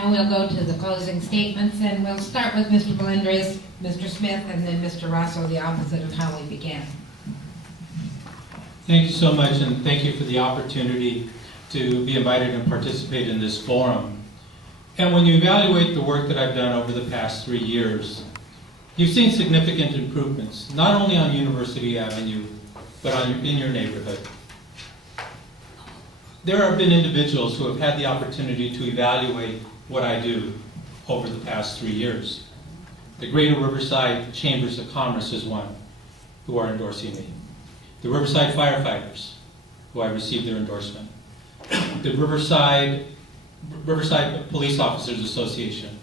now we'll go to the closing statements, and we'll start with Mr. Melendres, Mr. Smith, and then Mr. Rosso, the opposite of how we began. Thank you so much, and thank you for the opportunity to be invited and participate in this forum. And when you evaluate the work that I've done over the past 3 years, you've seen significant improvements, not only on University Avenue, but in your neighborhood. There have been individuals who have had the opportunity to evaluate what I do over the past 3 years. The Greater Riverside Chambers of Commerce is one who are endorsing me. The Riverside Firefighters, who I received their endorsement. The Riverside Police Officers Association,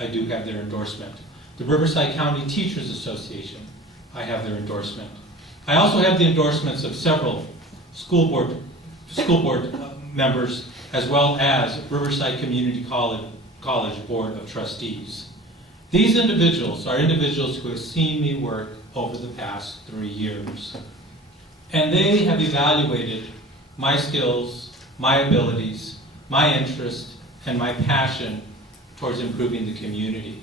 I do have their endorsement. The Riverside County Teachers Association, I have their endorsement. I also have the endorsements of several school board members, as well as Riverside Community College Board of Trustees. These individuals are individuals who have seen me work over the past 3 years. And they have evaluated my skills, my abilities, my interest, and my passion towards improving the community.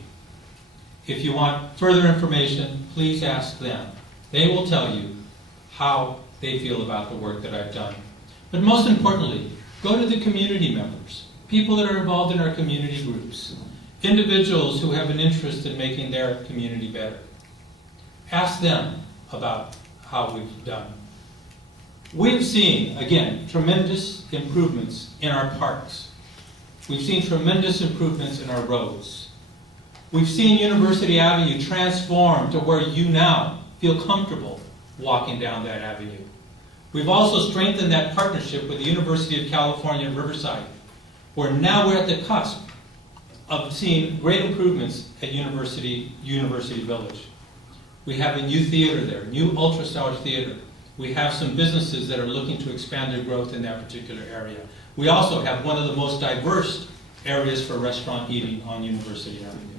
If you want further information, please ask them. They will tell you how they feel about the work that I've done. But most importantly, go to the community members, people that are involved in our community groups, individuals who have an interest in making their community better. Ask them about how we've done. We've seen, again, tremendous improvements in our parks. We've seen tremendous improvements in our roads. We've seen University Avenue transform to where you now feel comfortable walking down that avenue. We've also strengthened that partnership with the University of California, Riverside, where now we're at the cusp of seeing great improvements at University Village. We have a new theater there, new ultrasound theater. We have some businesses that are looking to expand their growth in that particular area. We also have one of the most diverse areas for restaurant eating on University Avenue.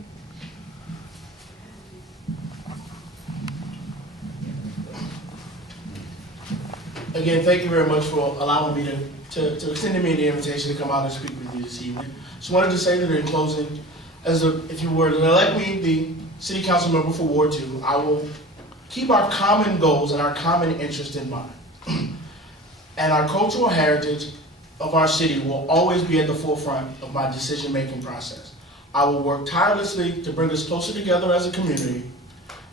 Again, thank you very much for allowing me to extending me the invitation to come out and speak with you this evening. Just wanted to say that in closing, if you were to elect me the City Council member for Ward 2, I will keep our common goals and our common interest in mind. And our cultural heritage of our city will always be at the forefront of my decision-making process. I will work tirelessly to bring us closer together as a community,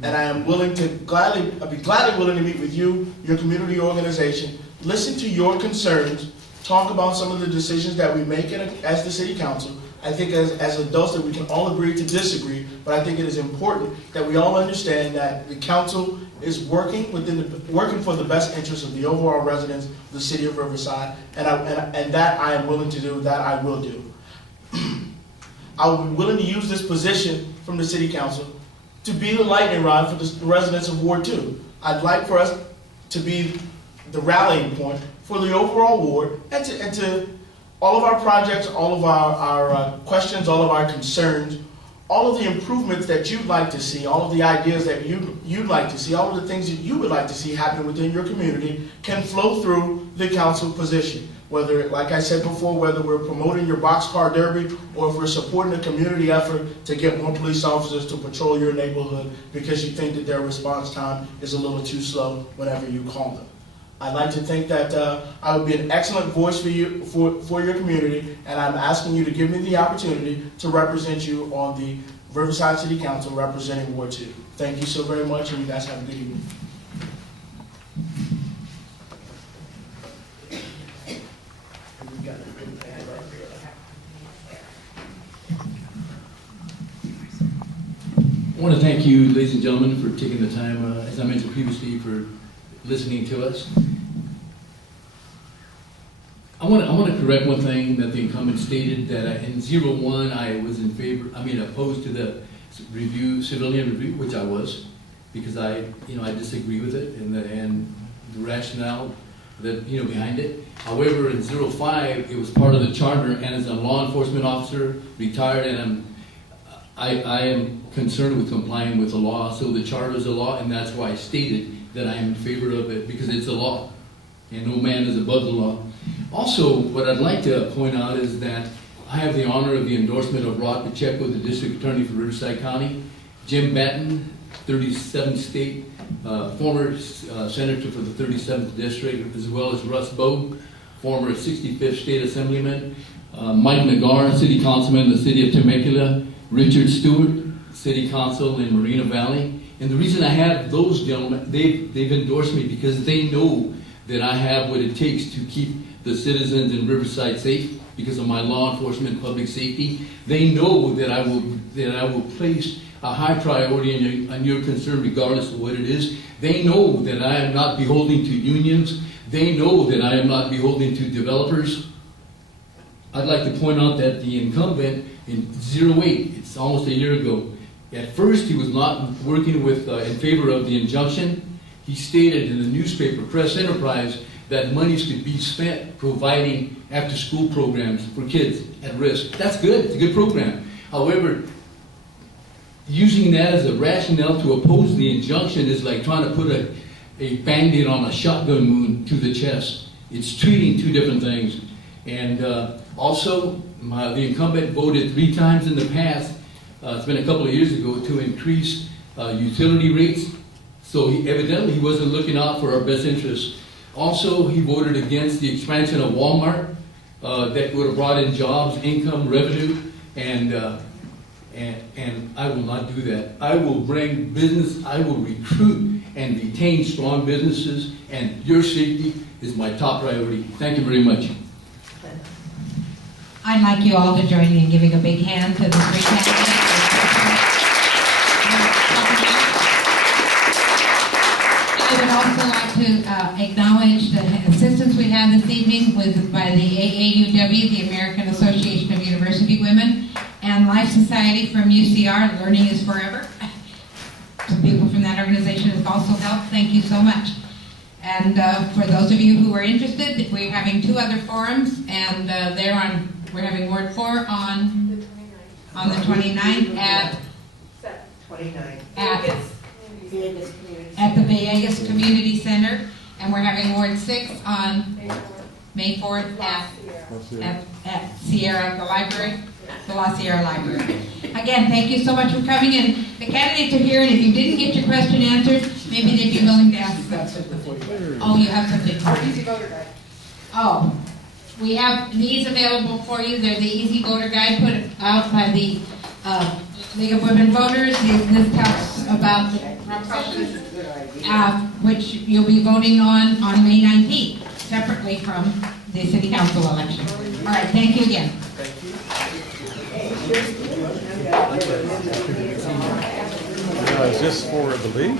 and I am willing to I'll be gladly willing to meet with you, your community organization, listen to your concerns, talk about some of the decisions that we make as the City Council. I think as adults that we can all agree to disagree, but I think it is important that we all understand that the council is working for the best interest of the overall residents of the city of Riverside, and that I am willing to do, that I will do. I will be willing to use this position from the City Council to be the lightning rod for the residents of Ward 2. I'd like for us to be the rallying point for the overall ward, and to all of our projects, all of our questions, all of our concerns, all of the improvements that you'd like to see, all of the ideas that you'd like to see, all of the things that you would like to see happen within your community can flow through the council position. Whether, like I said before, whether we're promoting your boxcar derby or if we're supporting a community effort to get more police officers to patrol your neighborhood because you think that their response time is a little too slow whenever you call them. I'd like to think that I would be an excellent voice for you, for your community, and I'm asking you to give me the opportunity to represent you on the Riverside City Council representing Ward 2. Thank you so very much, and you guys have a good evening. I want to thank you, ladies and gentlemen, for taking the time, as I mentioned previously, for listening to us. I want to correct one thing that the incumbent stated, that in 01 I was opposed to the civilian review, which I was, because I disagree with it and the rationale that behind it. However, in 05 it was part of the charter, and as a law enforcement officer, retired, and I am concerned with complying with the law. So the charter is a law, and that's why I stated that I am in favor of it, because it's a law, and no man is above the law. Also, what I'd like to point out is that I have the honor of the endorsement of Rod Pacheco, the District Attorney for Riverside County, Jim Batten, 37th State, former Senator for the 37th District, as well as Russ Bogue, former 65th State Assemblyman, Mike Nagar, City Councilman in the City of Temecula, Richard Stewart, City Council in Moreno Valley. And the reason I have those gentlemen, they've endorsed me because they know that I have what it takes to keep the citizens in Riverside safe because of my law enforcement, public safety. They know that I will place a high priority on your concern regardless of what it is. They know that I am not beholden to unions. They know that I am not beholden to developers. I'd like to point out that the incumbent in 08, it's almost a year ago, at first he was not working with in favor of the injunction. He stated in the newspaper, Press Enterprise, that monies could be spent providing after-school programs for kids at risk. That's good, it's a good program. However, using that as a rationale to oppose the injunction is like trying to put a Band-Aid on a shotgun wound to the chest. It's treating two different things. And also, the incumbent voted 3 times in the past, it's been a couple of years ago, to increase utility rates. So evidently he wasn't looking out for our best interests. Also, he voted against the expansion of Walmart that would have brought in jobs, income, revenue, and I will not do that. I will bring business, I will recruit and retain strong businesses, and your safety is my top priority. Thank you very much. I'd like you all to join me in giving a big hand to the 3 candidates. I would also like to acknowledge the assistance we had this evening by the AAUW, the American Association of University Women, and Life Society from UCR, Learning is Forever. Some people from that organization have also helped. Thank you so much. And for those of you who are interested, we're having 2 other forums, and we're having Ward 4 on the 29th at the Villegas Community Center, and we're having Ward 6 on May 4th at Sierra, the library, the La Sierra Library. Again, thank you so much for coming in. The candidates are here, and if you didn't get your question answered, maybe they'd be willing to ask them. Oh, you have something for me. Oh, we have these available for you. They're the Easy Voter Guide put out by the League of Women Voters. This talks about the process, which you'll be voting on May 19th, separately from the City Council election. All right, thank you again. Is this for the league?